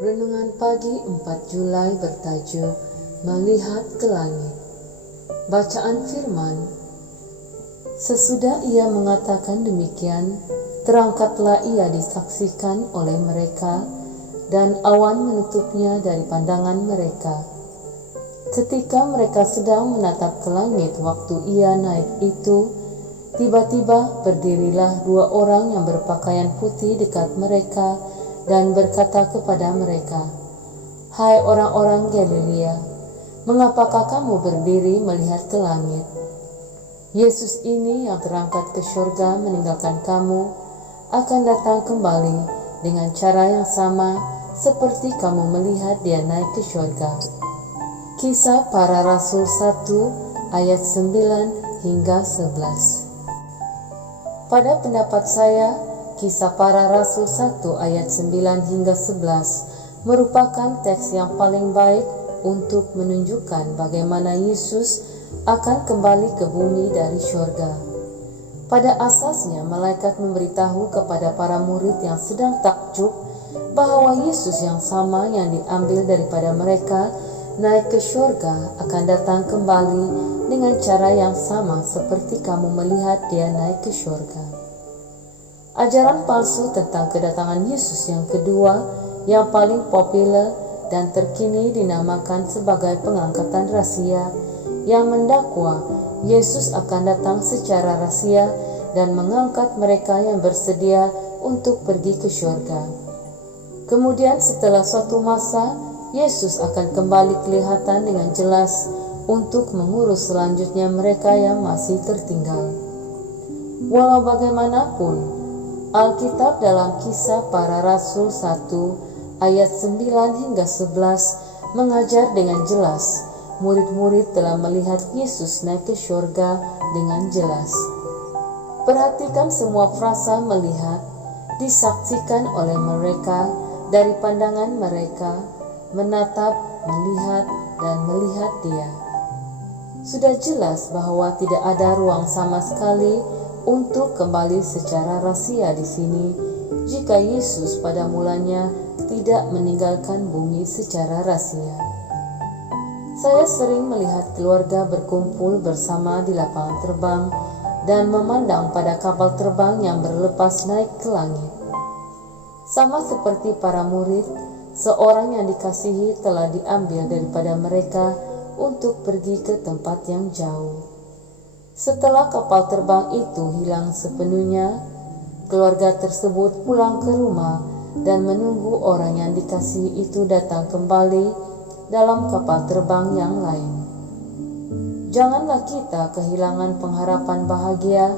Renungan pagi 4 Julai bertajuk Melihat ke Langit. Bacaan firman. Sesudah ia mengatakan demikian, terangkatlah ia disaksikan oleh mereka, dan awan menutupnya dari pandangan mereka. Ketika mereka sedang menatap ke langit waktu ia naik itu, tiba-tiba berdirilah dua orang yang berpakaian putih dekat mereka dan berkata kepada mereka, "Hai orang-orang Galilea, mengapakah kamu berdiri melihat ke langit? Yesus ini yang terangkat ke surga meninggalkan kamu, akan datang kembali dengan cara yang sama seperti kamu melihat dia naik ke surga." Kisah Para Rasul 1 ayat 9 hingga 11. Pada pendapat saya, Kisah Para Rasul 1 ayat 9 hingga 11 merupakan teks yang paling baik untuk menunjukkan bagaimana Yesus akan kembali ke bumi dari surga. Pada asasnya, malaikat memberitahu kepada para murid yang sedang takjub bahwa Yesus yang sama yang diambil daripada mereka naik ke surga akan datang kembali dengan cara yang sama seperti kamu melihat dia naik ke surga. Ajaran palsu tentang kedatangan Yesus yang kedua yang paling populer dan terkini dinamakan sebagai pengangkatan rahasia, yang mendakwa Yesus akan datang secara rahasia dan mengangkat mereka yang bersedia untuk pergi ke surga. Kemudian setelah suatu masa, Yesus akan kembali kelihatan dengan jelas untuk mengurus selanjutnya mereka yang masih tertinggal. Walau bagaimanapun, Alkitab dalam Kisah Para Rasul 1 ayat 9 hingga 11 mengajar dengan jelas murid-murid telah melihat Yesus naik ke surga dengan jelas. Perhatikan semua frasa melihat disaksikan oleh mereka dari pandangan mereka, menatap, melihat, dan melihat dia. Sudah jelas bahwa tidak ada ruang sama sekali untuk kembali secara rahasia di sini jika Yesus pada mulanya tidak meninggalkan bumi secara rahasia. Saya sering melihat keluarga berkumpul bersama di lapangan terbang dan memandang pada kapal terbang yang berlepas naik ke langit. Sama seperti para murid, seorang yang dikasihi telah diambil daripada mereka untuk pergi ke tempat yang jauh. Setelah kapal terbang itu hilang sepenuhnya, keluarga tersebut pulang ke rumah dan menunggu orang yang dikasihi itu datang kembali dalam kapal terbang yang lain. Janganlah kita kehilangan pengharapan bahagia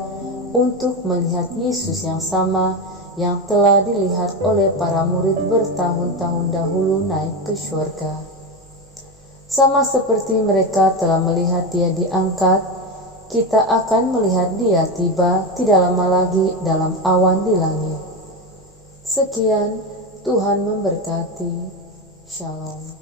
untuk melihat Yesus yang sama yang telah dilihat oleh para murid bertahun-tahun dahulu naik ke surga. Sama seperti mereka telah melihat dia diangkat, kita akan melihat dia tiba tidak lama lagi dalam awan di langit. Sekian, Tuhan memberkati. Shalom.